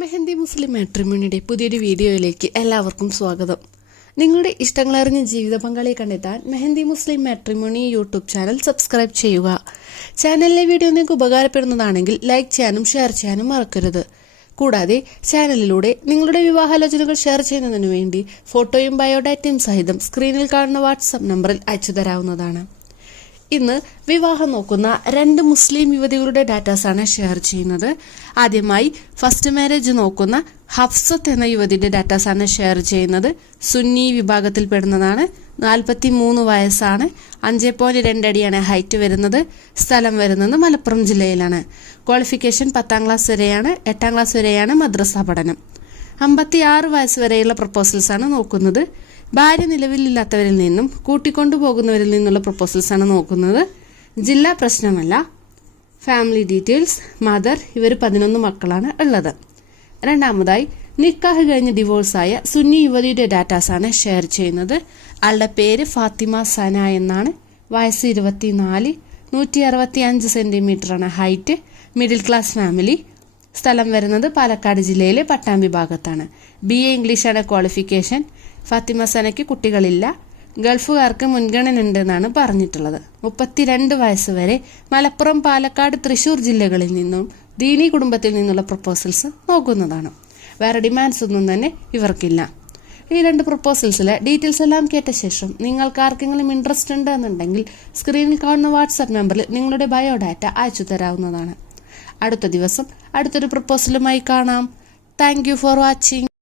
മെഹന്തി മുസ്ലിം മാട്രിമോണിയുടെ പുതിയൊരു വീഡിയോയിലേക്ക് എല്ലാവർക്കും സ്വാഗതം. നിങ്ങളുടെ ഇഷ്ടങ്ങളറിഞ്ഞ ജീവിത പങ്കാളിയെ കണ്ടെത്താൻ Mehandi Muslim matrimony YouTube channel subscribe ചെയ്യുക. ചാനലിലെ വീഡിയോ നിങ്ങൾക്ക് ഉപകാരപ്പെടുന്നതാണെങ്കിൽ ലൈക്ക് ചെയ്യാനും ഷെയർ ചെയ്യാനും മറക്കരുത്. കൂടാതെ ചാനലിലൂടെ നിങ്ങളുടെ വിവാഹാലോചനകൾ ഷെയർ ചെയ്യുന്നതിനു വേണ്ടി ഫോട്ടോയും ബയോഡാറ്റയും സഹിതം സ്ക്രീനിൽ കാണുന്ന വാട്സപ്പ് നമ്പറിൽ അയച്ചു തരാവുന്നതാണ്. ഇന്ന് വിവാഹം നോക്കുന്ന രണ്ട് മുസ്ലിം യുവതികളുടെ ഡാറ്റാസാണ് ഷെയർ ചെയ്യുന്നത്. ആദ്യമായി ഫസ്റ്റ് മാരേജ് നോക്കുന്ന ഹഫ്സത്ത് എന്ന യുവതിയുടെ ഡാറ്റാസാണ് ഷെയർ ചെയ്യുന്നത്. സുന്നി വിഭാഗത്തിൽ പെടുന്നതാണ്. നാൽപ്പത്തി മൂന്ന് വയസ്സാണ്. അഞ്ച് പോയിന്റ് രണ്ടടിയാണ് ഹൈറ്റ് വരുന്നത്. സ്ഥലം വരുന്നത് മലപ്പുറം ജില്ലയിലാണ്. ക്വാളിഫിക്കേഷൻ പത്താം ക്ലാസ് വരെയാണ്. എട്ടാം ക്ലാസ് വരെയാണ് മദ്രസ പഠനം. അമ്പത്തി ആറ് വയസ്സ് വരെയുള്ള പ്രപ്പോസൽസ് ആണ് നോക്കുന്നത്. ഭാര്യ നിലവിലില്ലാത്തവരിൽ നിന്നും കൂട്ടിക്കൊണ്ടുപോകുന്നവരിൽ നിന്നുള്ള പ്രപ്പോസൽസാണ് നോക്കുന്നത്. ജില്ലാ പ്രശ്നമല്ല. ഫാമിലി ഡീറ്റെയിൽസ് മദർ ഇവർ പതിനൊന്ന് മക്കളാണ് ഉള്ളത്. രണ്ടാമതായി നിക്കാഹ് കഴിഞ്ഞ് ഡിവോഴ്സായ സുന്നി യുവതിയുടെ ഡാറ്റാസാണ് ഷെയർ ചെയ്യുന്നത്. ആളുടെ പേര് ഫാത്തിമ സന എന്നാണ്. വയസ്സ് ഇരുപത്തിനാല് നൂറ്റി അറുപത്തി അഞ്ച് സെന്റിമീറ്ററാണ് ഹൈറ്റ് മിഡിൽ ക്ലാസ് ഫാമിലി സ്ഥലം വരുന്നത് പാലക്കാട് ജില്ലയിലെ പട്ടാമ്പി ഭാഗത്താണ്. ബി എ ഇംഗ്ലീഷാണ് ക്വാളിഫിക്കേഷൻ ഫാത്തിമ സനയ്ക്ക് കുട്ടികളില്ല. ഗൾഫുകാർക്ക് മുൻഗണന ഉണ്ടെന്നാണ് പറഞ്ഞിട്ടുള്ളത്. മുപ്പത്തിരണ്ട് വയസ്സ് വരെ മലപ്പുറം പാലക്കാട് തൃശൂർ ജില്ലകളിൽ നിന്നും ദീനി കുടുംബത്തിൽ നിന്നുള്ള പ്രപ്പോസൽസ് നോക്കുന്നതാണ്. വേറെ ഡിമാൻഡ്സ് ഒന്നും തന്നെ ഇവർക്കില്ല. ഈ രണ്ട് പ്രപ്പോസൽസിലെ ഡീറ്റെയിൽസ് എല്ലാം കേട്ട ശേഷം നിങ്ങൾക്ക് ആർക്കെങ്കിലും ഇൻട്രസ്റ്റ് ഉണ്ട് എന്നുണ്ടെങ്കിൽ സ്ക്രീനിൽ കാണുന്ന വാട്സാപ്പ് നമ്പറിൽ നിങ്ങളുടെ ബയോഡാറ്റ അയച്ചു തരാവുന്നതാണ്. അടുത്ത ദിവസം അടുത്തൊരു പ്രപ്പോസലുമായി കാണാം. Thank for watching